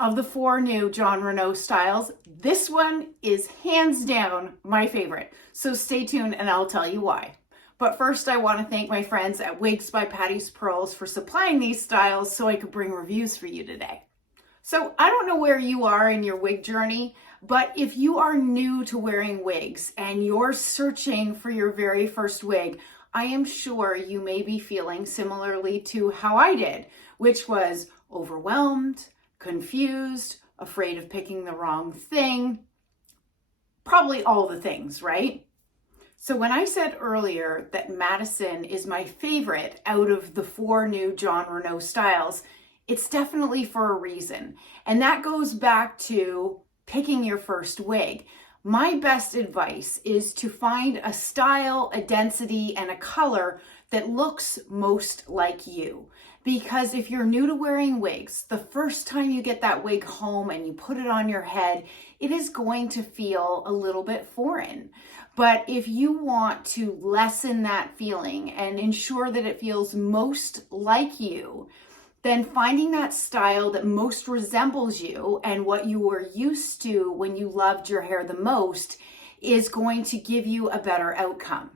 Of the 4 new Jon Renau styles, this one is hands down my favorite. So stay tuned and I'll tell you why. But first, I want to thank my friends at Wigs by Patti's Pearls for supplying these styles so I could bring reviews for you today. So I don't know where you are in your wig journey, but if you are new to wearing wigs and you're searching for your very first wig, I am sure you may be feeling similarly to how I did, which was overwhelmed, confused, afraid of picking the wrong thing, probably all the things, right? So when I said earlier that MADISON is my favorite out of the 4 new Jon Renau styles, it's definitely for a reason. And that goes back to picking your first wig. My best advice is to find a style, a density, and a color that looks most like you. Because if you're new to wearing wigs, the first time you get that wig home and you put it on your head, it is going to feel a little bit foreign. But if you want to lessen that feeling and ensure that it feels most like you, then finding that style that most resembles you and what you were used to when you loved your hair the most is going to give you a better outcome.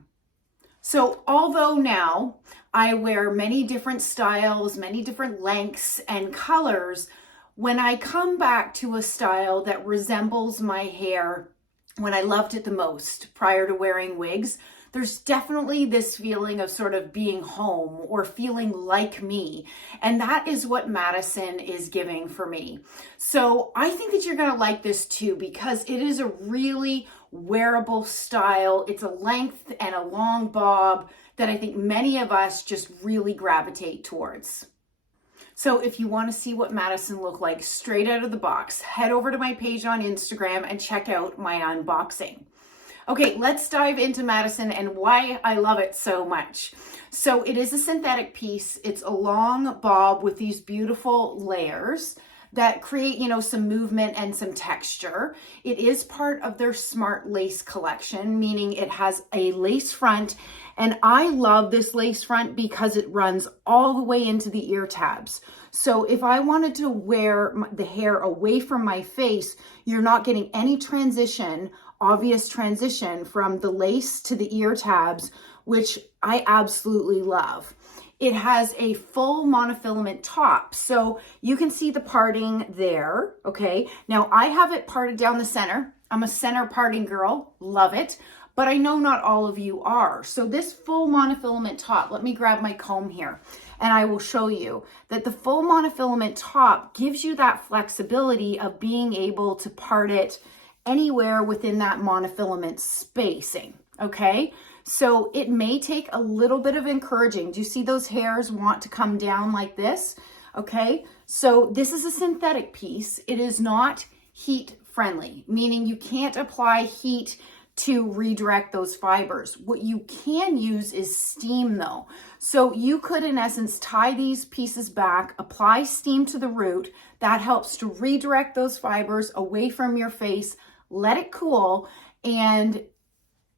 So although now I wear many different styles, many different lengths and colors, when I come back to a style that resembles my hair when I loved it the most prior to wearing wigs, there's definitely this feeling of sort of being home or feeling like me. And that is what MADISON is giving for me. So I think that you're gonna like this too, because it is a really wearable style. It's a length and a long bob that I think many of us just really gravitate towards. So if you want to see what MADISON look like straight out of the box, head over to my page on Instagram and check out my unboxing. Okay, let's dive into MADISON and why I love it so much. So it is a synthetic piece. It's a long bob with these beautiful layers that create, some movement and some texture. It is part of their Smart Lace collection, meaning it has a lace front. And I love this lace front because it runs all the way into the ear tabs. So if I wanted to wear the hair away from my face, you're not getting any obvious transition from the lace to the ear tabs, which I absolutely love. It has a full monofilament top, so you can see the parting there, okay? Now I have it parted down the center. I'm a center parting girl, love it, but I know not all of you are. So this full monofilament top, let me grab my comb here, and I will show you that the full monofilament top gives you that flexibility of being able to part it anywhere within that monofilament spacing, okay? So it may take a little bit of encouraging. Do you see those hairs want to come down like this? Okay, so this is a synthetic piece. It is not heat friendly, meaning you can't apply heat to redirect those fibers. What you can use is steam though. So you could in essence tie these pieces back, apply steam to the root. That helps to redirect those fibers away from your face, let it cool, and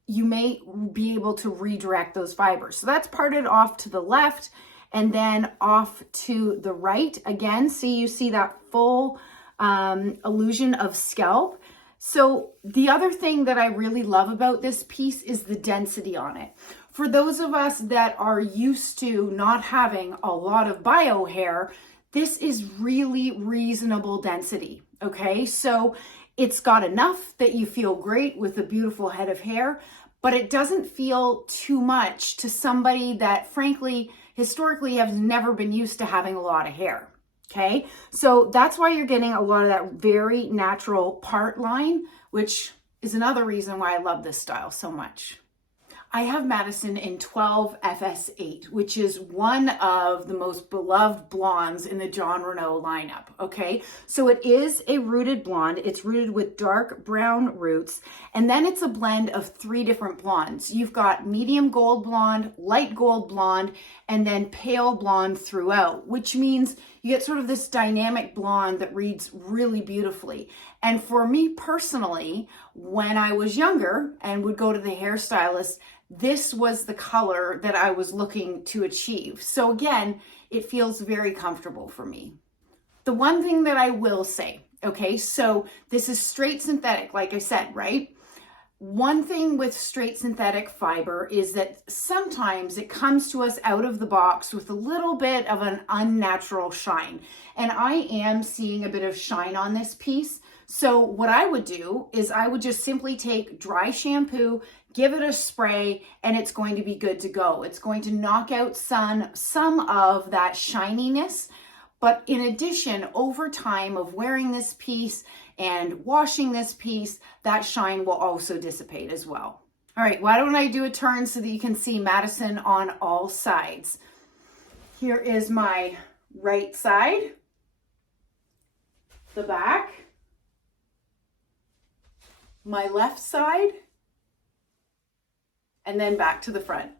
you may be able to redirect those fibers. So that's parted off to the left and then off to the right. Again, you see that full illusion of scalp. So the other thing that I really love about this piece is the density on it. For those of us that are used to not having a lot of bio hair, this is really reasonable density, okay? So it's got enough that you feel great with a beautiful head of hair, but it doesn't feel too much to somebody that frankly, historically has never been used to having a lot of hair, okay? So that's why you're getting a lot of that very natural part line, which is another reason why I love this style so much. I have MADISON in 12 FS8, which is one of the most beloved blondes in the Jon Renau lineup, okay? So it is a rooted blonde. It's rooted with dark brown roots, and then it's a blend of 3 different blondes. You've got medium gold blonde, light gold blonde, and then pale blonde throughout, which means you get sort of this dynamic blonde that reads really beautifully. And for me personally, when I was younger and would go to the hairstylist, this was the color that I was looking to achieve. So again, it feels very comfortable for me. The one thing that I will say, okay, so this is straight synthetic, like I said, right? One thing with straight synthetic fiber is that sometimes it comes to us out of the box with a little bit of an unnatural shine. And I am seeing a bit of shine on this piece. So what I would do is I would just simply take dry shampoo, give it a spray, and it's going to be good to go. It's going to knock out some of that shininess. But in addition, over time of wearing this piece and washing this piece, that shine will also dissipate as well. All right, why don't I do a turn so that you can see Madison on all sides. Here is my right side, the back, my left side, and then back to the front.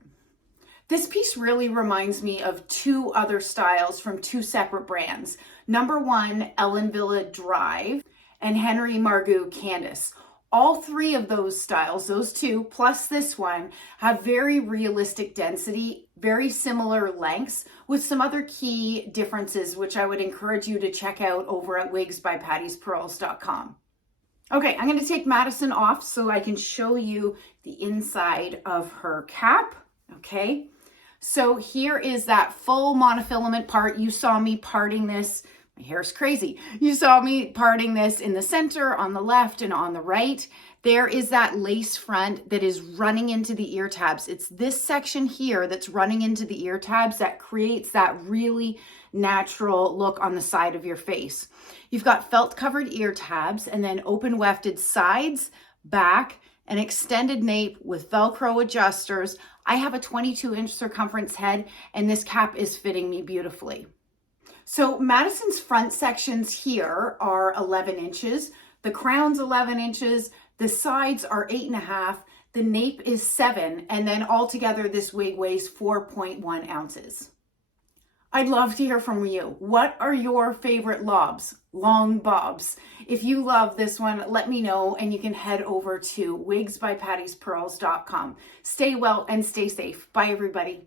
This piece really reminds me of two other styles from two separate brands. Number one, Ellen Villa Drive, and Henry Margaux Candace. All three of those styles, those two plus this one, have very realistic density, very similar lengths, with some other key differences, which I would encourage you to check out over at wigsbypattispearls.com. Okay, I'm going to take Madison off so I can show you the inside of her cap. Okay, so here is that full monofilament part. You saw me parting this. My hair's crazy. You saw me parting this in the center, on the left, and on the right. There is that lace front that is running into the ear tabs. It's this section here that's running into the ear tabs that creates that really natural look on the side of your face. You've got felt covered ear tabs and then open wefted sides, back, an extended nape with Velcro adjusters. I have a 22-inch circumference head and this cap is fitting me beautifully. So Madison's front sections here are 11 inches, the crown's 11 inches, the sides are 8.5, the nape is 7, and then altogether this wig weighs 4.1 ounces. I'd love to hear from you. What are your favorite lobs, long bobs? If you love this one, let me know, and you can head over to wigsbypattispearls.com. Stay well and stay safe. Bye, everybody.